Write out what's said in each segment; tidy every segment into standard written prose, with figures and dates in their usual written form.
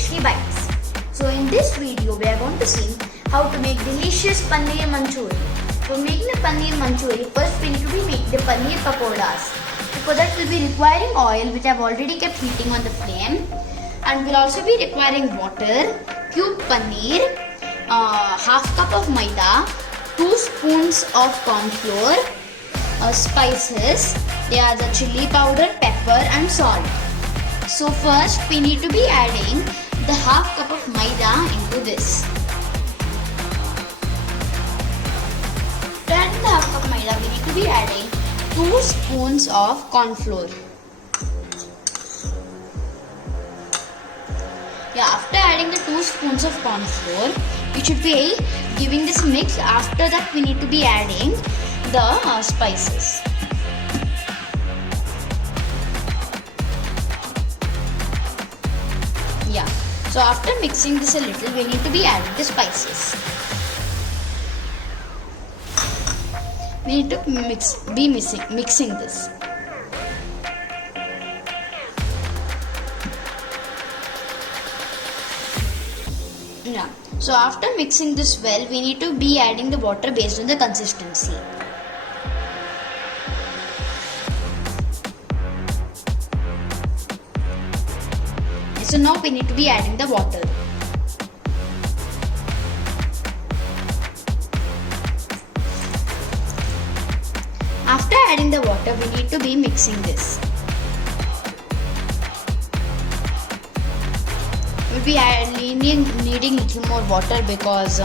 tasty bites. So in this video we are going to see how to make delicious paneer manchuri. For making the paneer manchuri, first we need to be making the paneer pakoras. For that we'll be requiring oil, which I've already kept heating on the flame, and we'll also be requiring water, cubed paneer, half cup of maida, 2 spoons of corn flour, spices. They are the chili powder, pepper and salt. So first we need to be adding the half cup of maida into this. To add the half cup of maida, we need to be adding 2 spoons of corn flour. After adding the 2 spoons of corn flour, we should be giving this mix. After that we need to be adding the spices. So after mixing this a little, we need to be adding the spices. We need to mixing this. So after mixing this well, we need to be adding the water based on the consistency. So now we need to be adding the water. After adding the water, we need to be mixing this. We'll be needing little more water because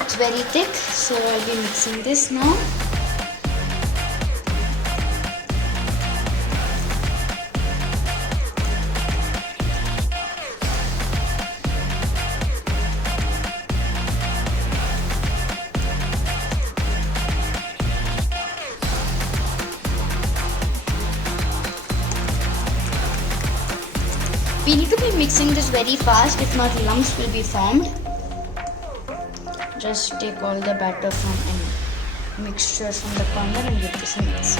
it's very thick. So I'll be mixing this now. We need to be mixing this very fast, if not lumps will be formed. Just take all the batter from mixture from the corner and give this a mix.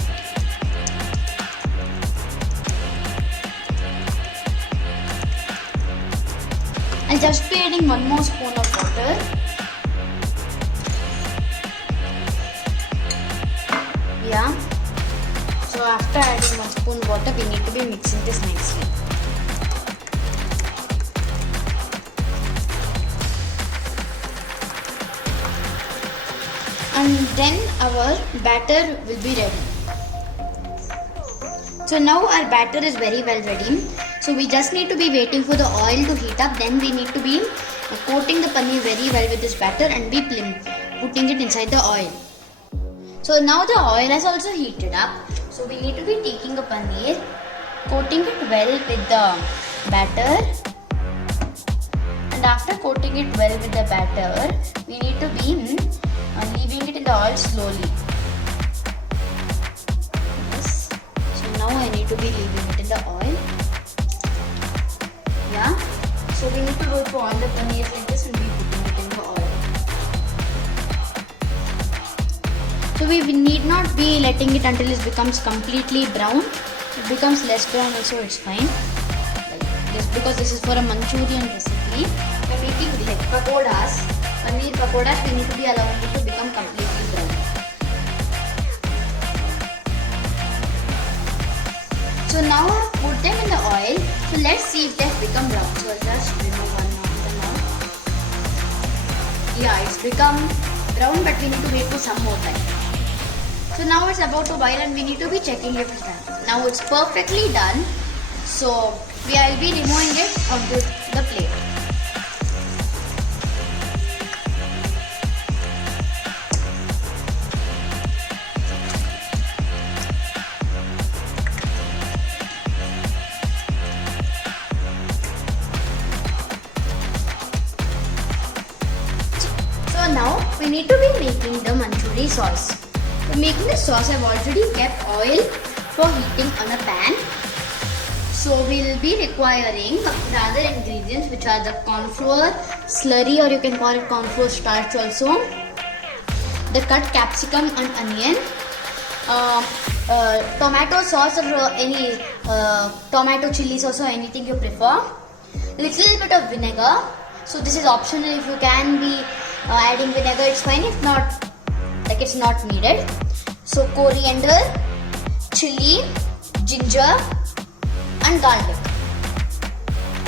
I'll just be adding 1 more spoon of water. So after adding 1 spoon water, we need to be mixing this nicely. And then our batter will be ready. So now our batter is very well ready. So we just need to be waiting for the oil to heat up. Then we need to be coating the paneer very well with this batter and be putting it inside the oil. So now the oil has also heated up. So we need to be taking the paneer, coating it well with the batter. And after coating it well with the batter, we need to be leaving it in the oil slowly. So now I need to be leaving it in the oil. So we need to do it for all the paneer like this and be putting it in the oil. So we need not be letting it until it becomes completely brown. It becomes less brown also, it's fine. Because this is for a Manchurian recipe. We are making like pakoras. Paneer pakoras, we need to be allowing it to become completely brown. So now I have put them in the oil. So let's see if they have become brown. So I'll just remove one of them now. It's become brown, but we need to wait for some more time. So now it's about to boil and we need to be checking if it's done. Now it's perfectly done. So I'll be removing it onto the plate. So now we need to be making the manchuri sauce. For making the sauce, I've already kept oil for heating on a pan. So we'll be requiring the other ingredients, which are the corn flour, slurry, or you can call it corn flour starch also, the cut capsicum and onion, tomato sauce or any tomato chili sauce or anything you prefer. Little bit of vinegar. So this is optional. If you can be adding vinegar, it's fine. If not, like it's not needed. So coriander, chili, ginger, and garlic.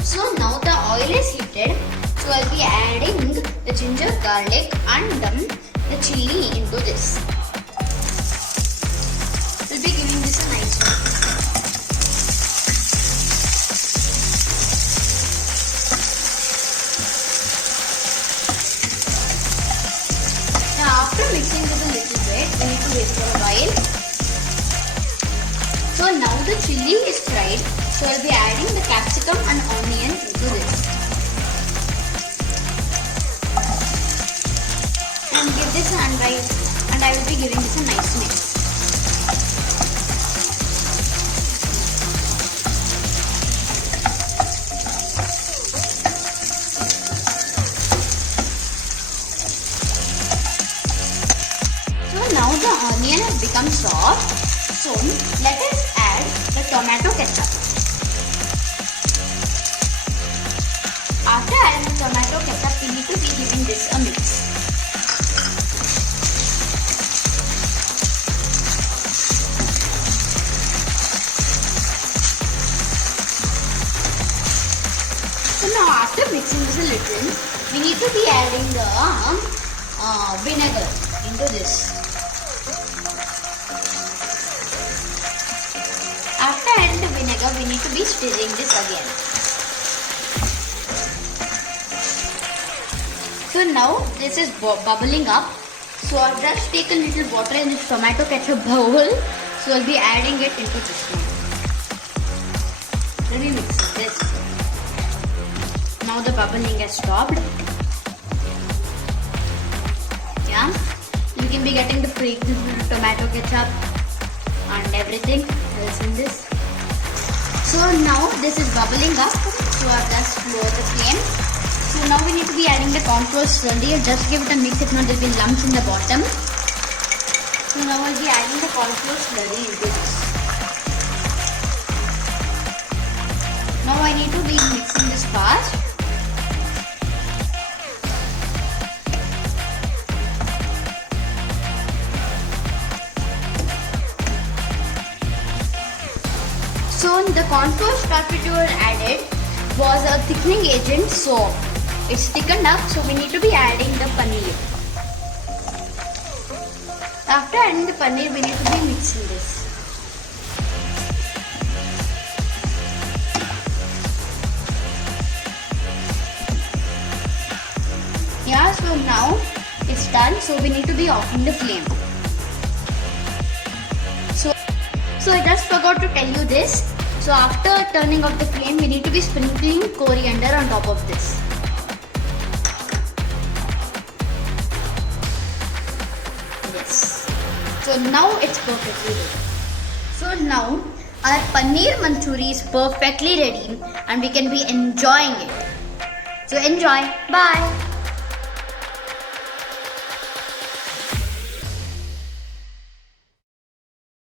So now the oil is heated. So I'll be adding the ginger, garlic, and the chili into this. We'll be giving this a nice mix. Now after mixing this a little bit, we need to wait for a while. So now the chili is fried. So I'll be adding the capsicum and onion into this. And give this and I will be giving this a nice mix. So now the onion has become soft. So let us add the tomato ketchup. After adding the tomato ketchup, we need to be giving this a mix. So now after mixing this a little, we need to be adding the vinegar into this. After adding the vinegar, we need to be stirring this again. So now this is bubbling up. So I'll just take a little water in this tomato ketchup bowl. So I'll be adding it into this one. Let me mix this. Now the bubbling has stopped. Yeah, you can be getting the fragrance tomato ketchup and everything else in this. So now this is bubbling up. So I've just lowered the flame. So now we need to be adding the corn flour slowly. Just give it a mix, if not there will be lumps in the bottom. So now I'll be adding the corn flour slowly into this. Now I need to be mixing this fast. So the corn flour starch which we were added was a thickening agent, so it's thickened up, so we need to be adding the paneer. After adding the paneer, we need to be mixing this. Yeah, so now it's done, so we need to be offing the flame. So I just forgot to tell you this. So after turning off the flame, we need to be sprinkling coriander on top of this. Yes. So now it's perfectly ready. So now our paneer manchuri is perfectly ready and we can be enjoying it. So enjoy. Bye.